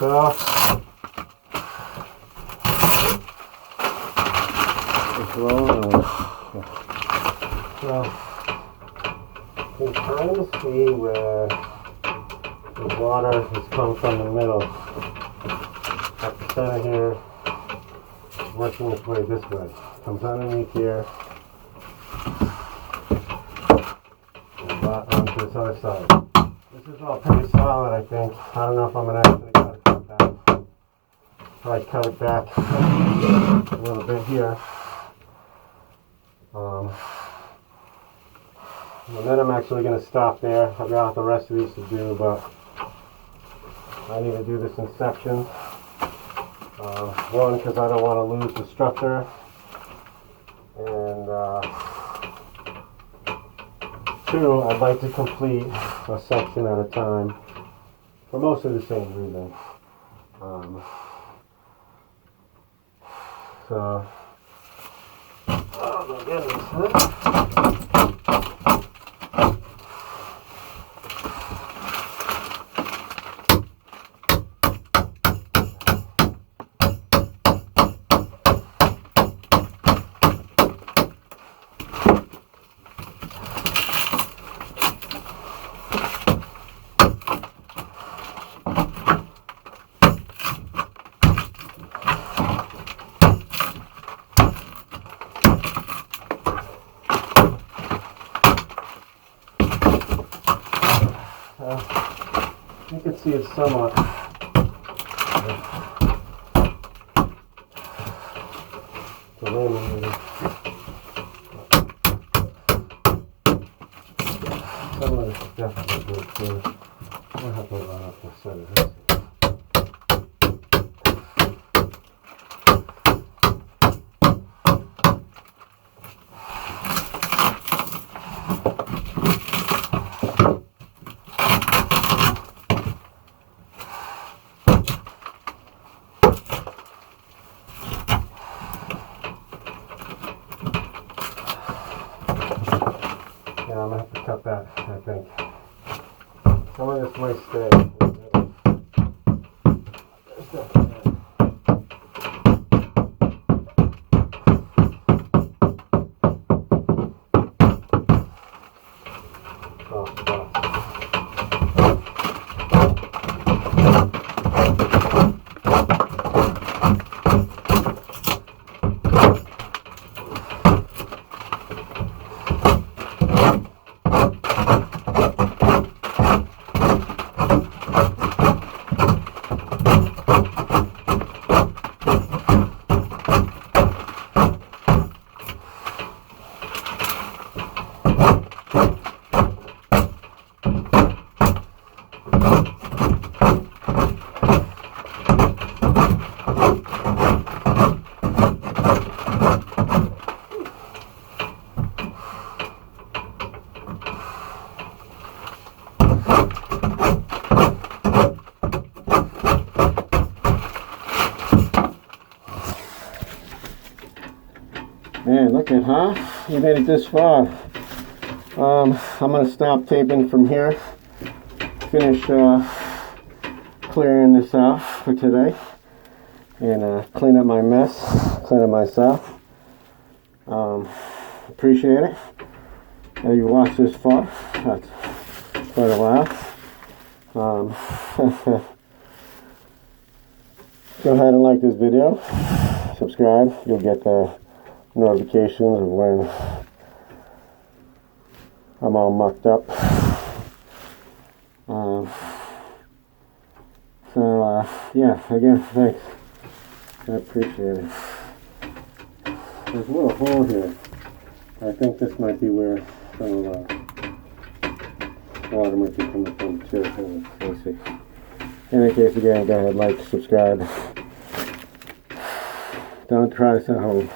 So, just rolling on. So, I'm trying to see where the water has come from the middle. At the center here, working its way this way. Comes underneath here, and onto this other side. This is all pretty solid, I think. I don't know if I'm going to actually cut it back. Probably cut it back a little bit here. And then I'm actually going to stop there. I've got the rest of these to do, but I need to do this in sections. One, because I don't want to lose the structure, and two, I'd like to complete a section at a time for mostly the same reason. So, oh my goodness, huh? You can see it somewhat. Some of it's definitely good too. I'm going to have to line up the set of this. Yeah, I'm going to have to cut that, I think. Some of this might stay. Man, look at, huh? You made it this far. I'm going to stop taping from here. Finish clearing this out for today. And clean up my mess. Clean up myself. Appreciate it. And you watched this far. That's quite a while. Go ahead and like this video. Subscribe. You'll get the notifications of when I'm all mucked up. Yeah, again, thanks. I appreciate it. There's a little hole here. I think this might be where some of the water might be coming from too. Let's see. In any case, again, go ahead, like, subscribe. Don't try this at home.